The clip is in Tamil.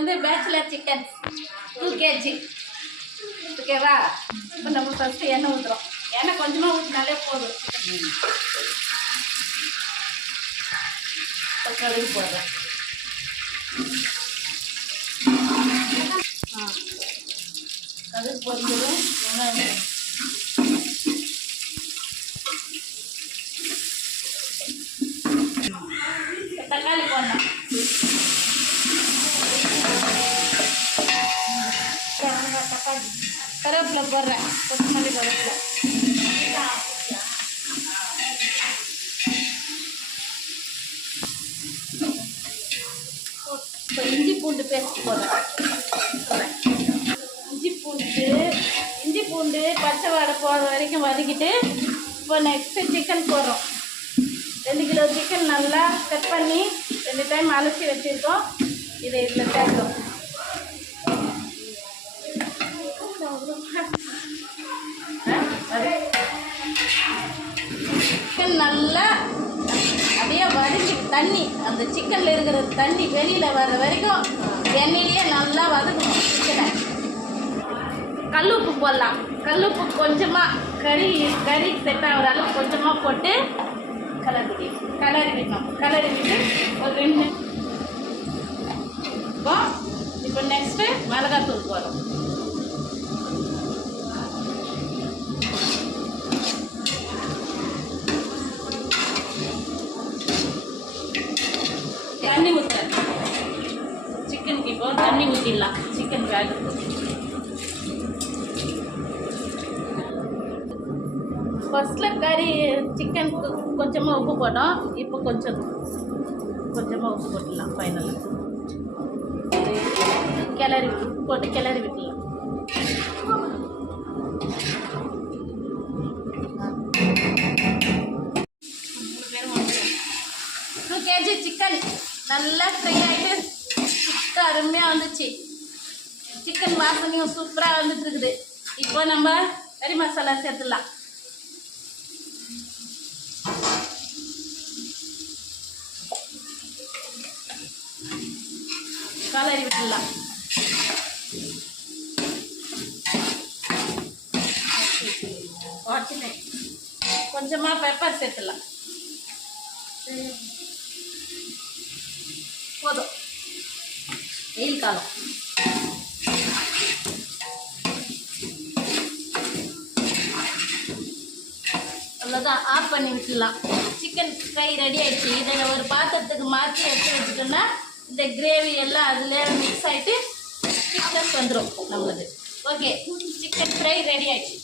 வந்து பேச்சுலர் சிக்கன் 2 kg. ஓகேவா? இப்போ நம்ம ஃபஸ்ட்டு எண்ணெய் ஊற்றுறோம். எண்ணெய் கொஞ்சமாக ஊற்றினாலே போதும். கடுகு போடுறேன். கடுகு பொரிஞ்சதும் வெங்காயம் தக்காளி போடணும். கருவேப்பிலை போடுறேன். கொத்தமல்லி கருவேப்பிலை. இப்போ இஞ்சி பூண்டு பேஸ்ட் போடுறேன். இஞ்சி பூண்டு பச்சை வாடை போடுற வரைக்கும் வதக்கிட்டு இப்போ நெக்ஸ்ட்டு சிக்கன் போடுறோம். 2 கிலோ சிக்கன் நல்லா கட் பண்ணி 2 டைம் அலசி வச்சுருக்கோம். இதை இதில் சேர்க்கணும். சிக்கன் நல்லா அப்படியே வதக்கி தண்ணி அந்த சிக்கனில் இருக்கிற தண்ணி வெளியில் வர்ற வரைக்கும் எண்ணெயிலேயே நல்லா வதக்கணும். சிக்கனை கல் உப்பு போடலாம். கல் உப்பு கொஞ்சமாக கறி செட் ஆகிற அளவுக்கு கொஞ்சமாக போட்டு கலரி விட்டு ஒரு 2 இப்போ நெக்ஸ்ட்டு மிளகாத்தூள் போடும். தண்ணி ஊற்றுறேன். சிக்கனுக்கு இப்போ தண்ணி ஊற்றிடலாம். சிக்கன் வேக ஃபஸ்ட்டில் சிக்கனுக்கு கொஞ்சமாக உப்பு போட்டோம். இப்போ கொஞ்சமாக உப்பு போட்டுடலாம். ஃபைனலாக கிளறி விட்டுடலாம். 2 kg சிக்கன் நல்லா ஃப்ரை ஆகிட்டு சுத்தம் அருமையாக வந்துச்சு. சிக்கன் வாசனையும் சூப்பராக வந்துட்டு இருக்குது. இப்போ நம்ம கறி மசாலா சேர்த்துடலாம். கலரி விட்டுடலாம். கொஞ்சமாக பெப்பர் சேர்த்துடலாம். போதும். வெயில் காலம். அவ்வளோதான். ஆஃப் பண்ணி விட்டுடலாம். சிக்கன் ஃப்ரை ரெடி ஆகிடுச்சு. இதை ஒரு பாத்திரத்துக்கு மாற்றி எடுத்து வச்சுட்டோம்னா இந்த கிரேவி எல்லாம் அதில் மிக்ஸ் ஆகிட்டு திக்னஸ் வந்துடும் நம்மளுக்கு. ஓகே, சிக்கன் ஃப்ரை ரெடி ஆகிடுச்சு.